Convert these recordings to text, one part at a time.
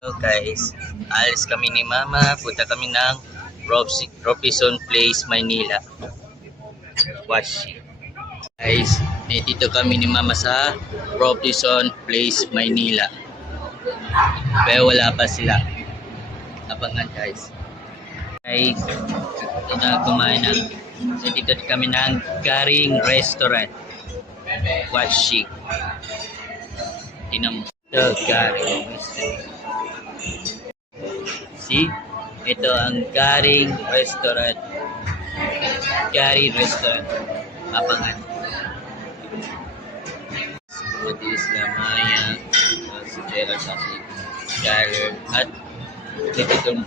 Hello guys, alis kami ni Mama, punta kami ng Robinson Place, Maynila. Washi. Guys, dito kami ni Mama sa Robinson Place, Maynila. Pero wala pa sila. Abangan guys. Guys, ito na kumain ng. So dito kami ng Garing Restaurant. Washi. Tingnan mo. The Garing Restaurant. See? Ito ang Garing Restaurant. Garing Restaurant. Abangan. Pati sila Maya, si Jera, si Skyler, at ito itong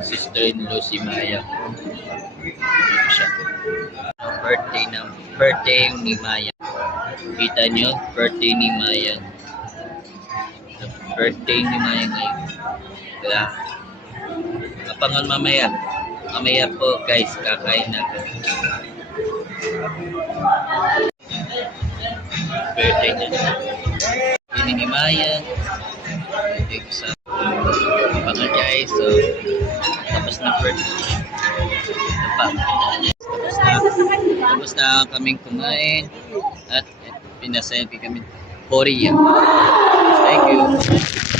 sister-in-law si Maya. Ito siya. Birthday ni Maya. Kita nyo? Birthday ni Maya. Birthday ni Maya ngayon. Wala. Abangan mamaya. Mamaya po guys, kakain natin. Birthday niya. Ini ni Maya. Birthday ko sa abangan guys. So, tapos na birthday. Tapos na kaming kumain. At pinaselfie kami. Korea. Thank you.